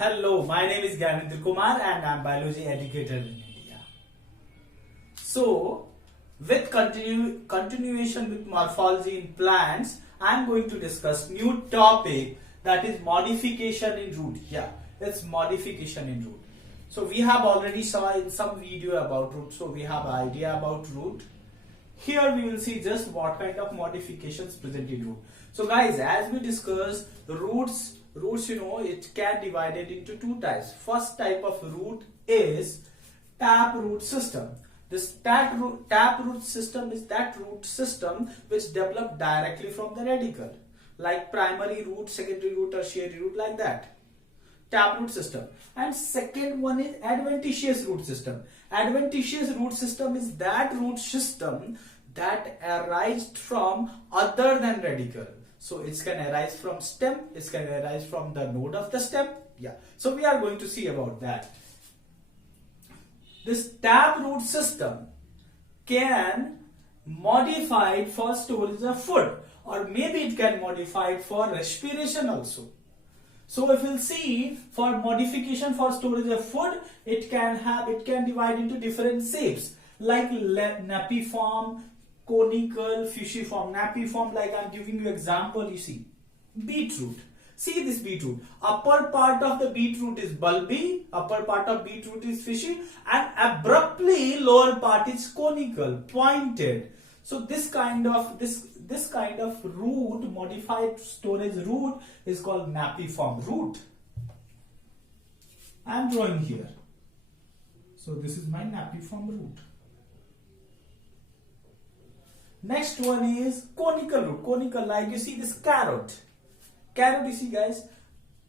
Hello, my name is Gyanendra Kumar and I'm biology educator in India. So, with continuation with morphology in plants, I'm going to discuss new topic, that is modification in root. Yeah, it's modification in root. So we have already saw in some video about root, so we have idea about root. Here we will see just what kind of modifications present in root. So guys, as we discussed, roots it can divided into two types. First type of root is tap root system. This tap root system is that root system which develop directly from the radicle, like primary root, secondary root, tertiary root, like that. Tap root system. And second one is adventitious root system. Adventitious root system is that root system that arises from other than radicle. So it can arise from stem, it can arise from the node of the stem. Yeah. So we are going to see about that. This tap root system can modify it for storage of food, or maybe it can modify it for respiration also. So if we'll see, for modification for storage of food, it can divide into different shapes, like napiform, conical, fusiform. Napiform, like I'm giving you example, you see beetroot. See this beetroot, upper part of the beetroot is bulby, upper part of beetroot is fishy, and abruptly lower part is conical, pointed. So this kind of root, modified storage root, is called napiform root. I am drawing here. So this is my napiform root. Next one is conical root. Conical, like you see this carrot. Carrot, you see guys,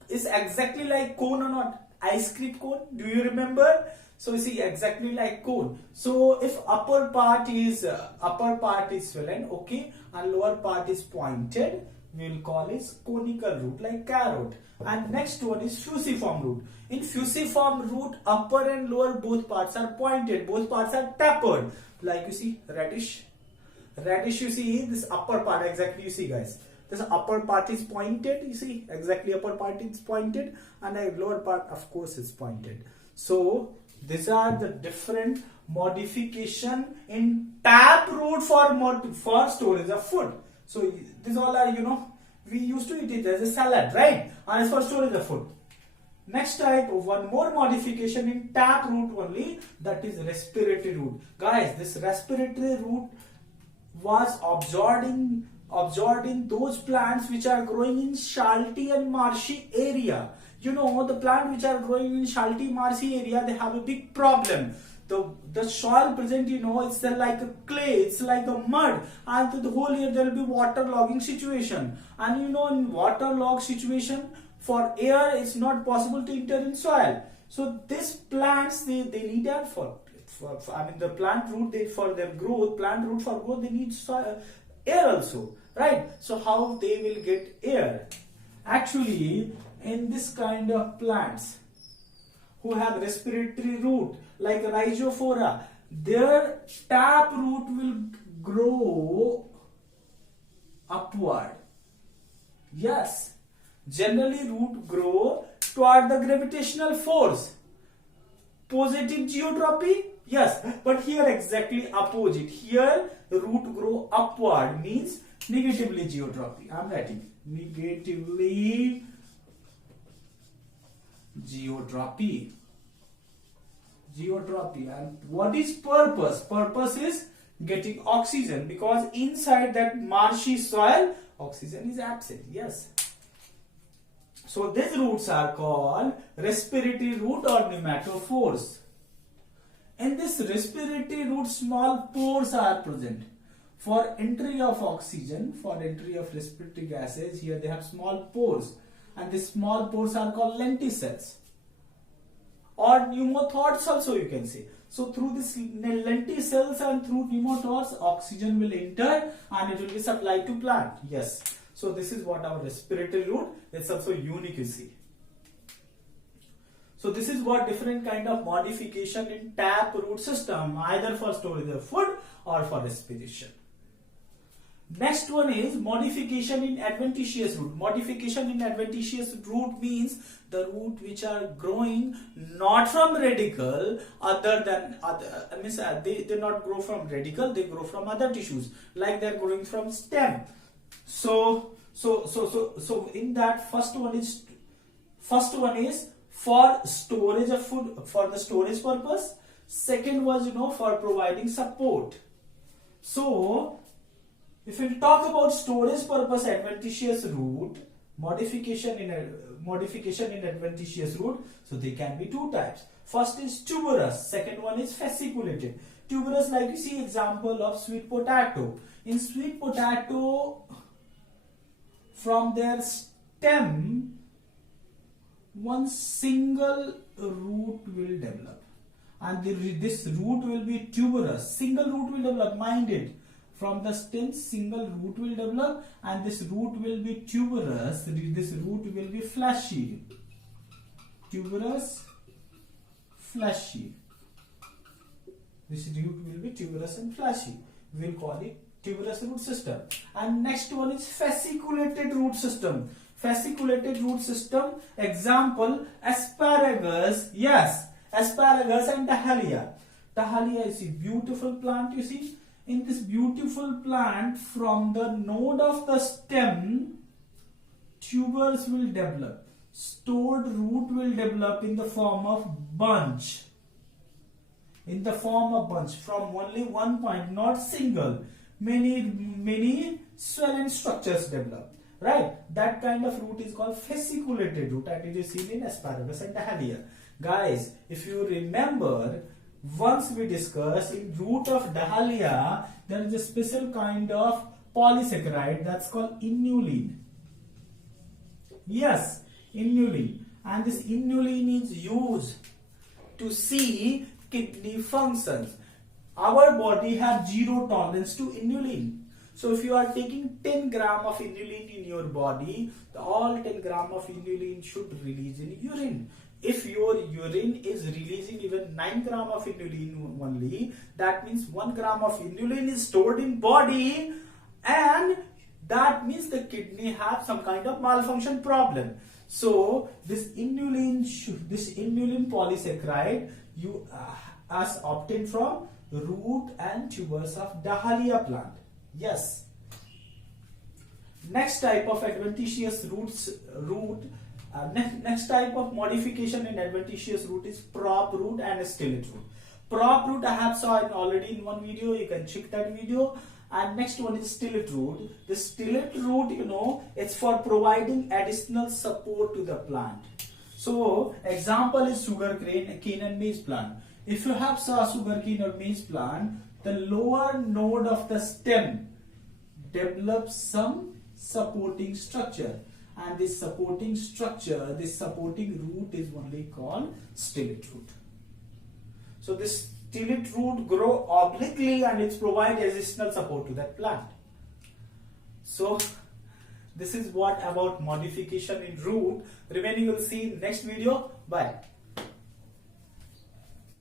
is exactly like cone or not? Ice cream cone. Do you remember? So you see exactly like cone. So if upper part is swollen, okay, and lower part is pointed, we will call it conical root, like carrot. And next one is fusiform root. In fusiform root, upper and lower both parts are pointed, both parts are tapered, like you see radish. Radish, you see this upper part, exactly you see guys, this upper part is pointed, you see exactly upper part is pointed, and the lower part of course is pointed. So these are the different modification in tap root for storage of food. So these all are, we used to eat it as a salad, right? And it's for storage of food. Next type, one more modification in tap root only, that is respiratory root. Guys, this respiratory root was absorbed in those plants which are growing in salty and marshy area. The plant which are growing in salty, marshy area, they have a big problem. The soil present, it's like a clay, it's like a mud, and the whole year there will be waterlogging situation. And in waterlogged situation, for air it's not possible to enter in soil. So these plants, they need air for the plant root, for their growth, they need soil, air also, right? So how they will get air? Actually, in this kind of plants who have respiratory root, like Rhizophora, their tap root will grow upward. Yes, generally root grow toward the gravitational force. Positive geotropy, yes, but here exactly opposite. Here root grow upward, means negatively geotropy. I'm writing negatively geotropy. And what is purpose? Purpose is getting oxygen, because inside that marshy soil oxygen is absent. Yes. So these roots are called respiratory root or pneumatophores. In this respiratory root, small pores are present for entry of oxygen, for entry of respiratory gases. Here they have small pores, and these small pores are called lenticels, or pneumothorax also you can say. So through this lenticels and through pneumothorax, oxygen will enter and it will be supplied to plant. Yes. So this is what our respiratory root. It's also unique, you see. So this is what different kind of modification in tap root system, either for storage of food or for respiration. Next one is modification in adventitious root. Modification in adventitious root means the root which are growing not from radicle other than other, means they not grow from radicle, they grow from other tissues, like they're growing from stem. So in that first one is for storage of food, for the storage purpose. Second was for providing support. So if we talk about storage purpose adventitious root, modification in adventitious root, so they can be two types. First is tuberous, second one is fasciculated. Tuberous, like you see example of sweet potato. In sweet potato, from their stem, one single root will develop, and this root will be tuberous. Single root will develop, mind it. From the stem, single root will develop, and this root will be tuberous. This root will be fleshy. Tuberous, fleshy. This root will be tuberous and fleshy. We will call it tuberous root system. And next one is fasciculated root system. Fasciculated root system, example asparagus. Yes, asparagus and Dahlia. Dahlia is a beautiful plant, you see. In this beautiful plant, from the node of the stem, tubers will develop. Stored root will develop in the form of bunch. In the form of bunch, from only one point, not single. Many swollen structures develop. Right? That kind of root is called fasciculated root, and it is seen in asparagus and Dahlia. Guys, if you remember, once we discussed in root of Dahlia, there is a special kind of polysaccharide that's called inulin. Yes, inulin. And this inulin is used to see kidney functions. Our body has zero tolerance to inulin. So if you are taking 10 gram of inulin in your body, all 10 gram of inulin should release in urine. If your urine is releasing even 9 gram of inulin only, that means 1 gram of inulin is stored in body, and that means the kidney have some kind of malfunction problem. So this inulin polysaccharide as obtained from root and tubers of Dahlia plant. Yes. Next type of adventitious next type of modification in adventitious root is prop root and stellate root. Prop root I have saw already in one video, you can check that video. And next one is stellate root. The stellate root, it's for providing additional support to the plant. So example is sugarcane and maize plant. If you have saw sugarcane or maize plant, the lower node of the stem develops some supporting structure, and this supporting structure, this supporting root is only called stellate root. So this stellate root grow obliquely and it provides additional support to that plant. So this is what about modification in root. Remaining we'll see in next video. Bye.